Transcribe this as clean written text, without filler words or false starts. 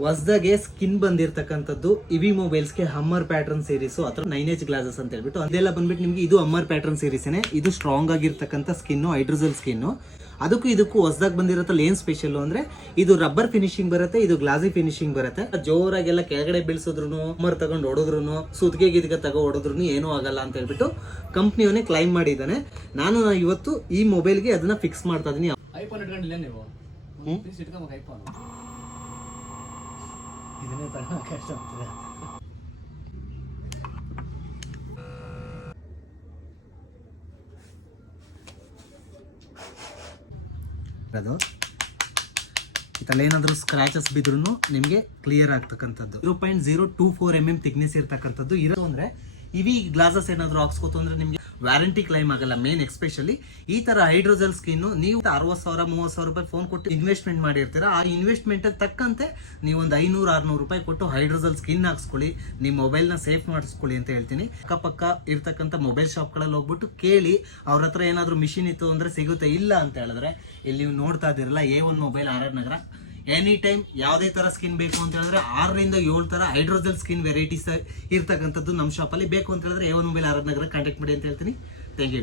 ಹೊಸದಾಗೆ skin ಬಂದಿರತಕ್ಕಂಥದ್ದು EV ಮೊಬೈಲ್ಸ್ಗೆ ಹಮ್ಮರ್ pattern series ಅಥವಾ 9H glasses ಅಂತ ಹೇಳ್ಬಿಟ್ಟು ಅದೆಲ್ಲ ಬಂದ್ಬಿಟ್ಟು ನಿಮಗೆ ಇದು ಹಮ್ಮರ್ ಪ್ಯಾಟರ್ನ್ ಸೀರೀಸ್ನೇ. ಇದು ಸ್ಟ್ರಾಂಗ್ ಆಗಿರ್ತಕ್ಕಂಥ ಸ್ಕಿನ್, ಹೈಡ್ರೋಜಲ್ ಸ್ಕಿನ್. ಅದಕ್ಕೂ ಇದಕ್ಕೂ ಹೊಸದಾಗಿ ಬಂದಿರತ್ತಲ್ಲ ಏನ್ ಸ್ಪೆಷಲ್ ಅಂದ್ರೆ ಇದು ರಬ್ಬರ್ ಫಿನಿಶಿಂಗ್ ಬರುತ್ತೆ, ಇದು ಗ್ಲಾಸಿ ಫಿನಿಶಿಂಗ್ ಬರುತ್ತೆ. ಜೋರಾಗೆಲ್ಲ ಕೆಳಗಡೆ ಬೀಳ್ಸಿದ್ರು ಹಮ್ಮರ್ ತಗೊಂಡು ಹೊಡೋದ್ರು ಸುತ್ತಿಗೆ ಗಿದ್ಗೆ ತಗೋ ಹೊಡೋದ್ರು ಏನೂ ಆಗಲ್ಲ ಅಂತ ಹೇಳ್ಬಿಟ್ಟು ಕಂಪ್ನಿಯವನೇ ಕ್ಲೈಮ್ ಮಾಡಿದ್ದಾನೆ. ನಾನು ಇವತ್ತು ಈ ಮೊಬೈಲ್ಗೆ ಅದನ್ನ ಫಿಕ್ಸ್ ಮಾಡ್ತಾ ಇದೀನಿ. ಐಫೋನ್ ಇಟ್ಕೊಂಡಿಲ್ಲ ನೀವು ಐಫೋನ್ ಇದನ್ನೇ ತಗೊಳ್ಳೋ ಕಷ್ಟ ಆಗ್ತದೆ. ಅದು ಇದರಲ್ಲಿ ಏನಾದರೂ ಸ್ಕ್ರಾಚಸ್ ಬಿದ್ರೂ ನಿಮಗೆ ಕ್ಲಿಯರ್ ಆಗ್ತಕ್ಕಂಥದ್ದು. 0.024 mm ಥಿಕ್ನೆಸ್ ಇರ್ತಕ್ಕಂಥದ್ದು ಇರೋ ಅಂದ್ರೆ ಇವಿ ಗ್ಲಾಸಸ್ ಏನಾದರೂ ಹಾಕ್ಸ್ಕೋತು ಅಂದ್ರೆ ನಿಮಗೆ ವ್ಯಾರಂಟಿ ಕ್ಲೈಮ್ ಆಗಲ್ಲ. ಮೇನ್ ಎಕ್ಸ್ಪೆಷಲಿ ಈ ತರ ಹೈಡ್ರೋಜಲ್ ಸ್ಕಿನ್ ನೀವು 60,000-30,000 ರೂಪಾಯಿ ಫೋನ್ ಕೊಟ್ಟು ಇನ್ವೆಸ್ಟ್ಮೆಂಟ್ ಮಾಡಿರ್ತೀರಾ. ಆ ಇನ್ವೆಸ್ಟ್ಮೆಂಟ್ ತಕ್ಕಂತೆ ನೀವು ಒಂದು 500-600 ರೂಪಾಯಿ ಕೊಟ್ಟು ಹೈಡ್ರೋಜಲ್ ಸ್ಕಿನ್ ಹಾಕ್ಸ್ಕೊಳ್ಳಿ, ನಿಮ್ಮ ಮೊಬೈಲ್ನ ಸೇಫ್ ಮಾಡಿಸ್ಕೊಳ್ಳಿ ಅಂತ ಹೇಳ್ತೀನಿ. ಅಕ್ಕಪಕ್ಕ ಇರ್ತಕ್ಕಂಥ ಮೊಬೈಲ್ ಶಾಪ್ಗಳಲ್ಲಿ ಹೋಗ್ಬಿಟ್ಟು ಕೇಳಿ ಅವ್ರ ಹತ್ರ ಏನಾದರೂ ಮಿಷಿನ್ ಇತ್ತು ಅಂದ್ರೆ ಸಿಗುತ್ತೆ. ಇಲ್ಲ ಅಂತ ಹೇಳಿದ್ರೆ ಇಲ್ಲಿ ನೀವು ನೋಡ್ತಾ ಇದ್ದೀರಲ್ಲ A1 ಮೊಬೈಲ್ RR ನಗರ. ಎನಿ ಟೈಮ್ ಯಾವುದೇ ತರ ಸ್ಕಿನ್ ಬೇಕು ಅಂತ ಹೇಳಿದ್ರೆ 6ರಿಂದ 7 ತರ ಹೈಡ್ರೋಜಲ್ ಸ್ಕಿನ್ ವೆರೈಟೀಸ್ ಇರ್ತಕ್ಕಂಥದ್ದು ನಮ್ಮ ಶಾಪಲ್ಲಿ. ಬೇಕು ಅಂತ ಹೇಳಿದ್ರೆ A1 ಮೊಬೈಲ್ RR ನಗರ ಕಾಂಟ್ಯಾಕ್ಟ್ ಮಾಡಿ ಅಂತ ಹೇಳ್ತೀನಿ. Thank you.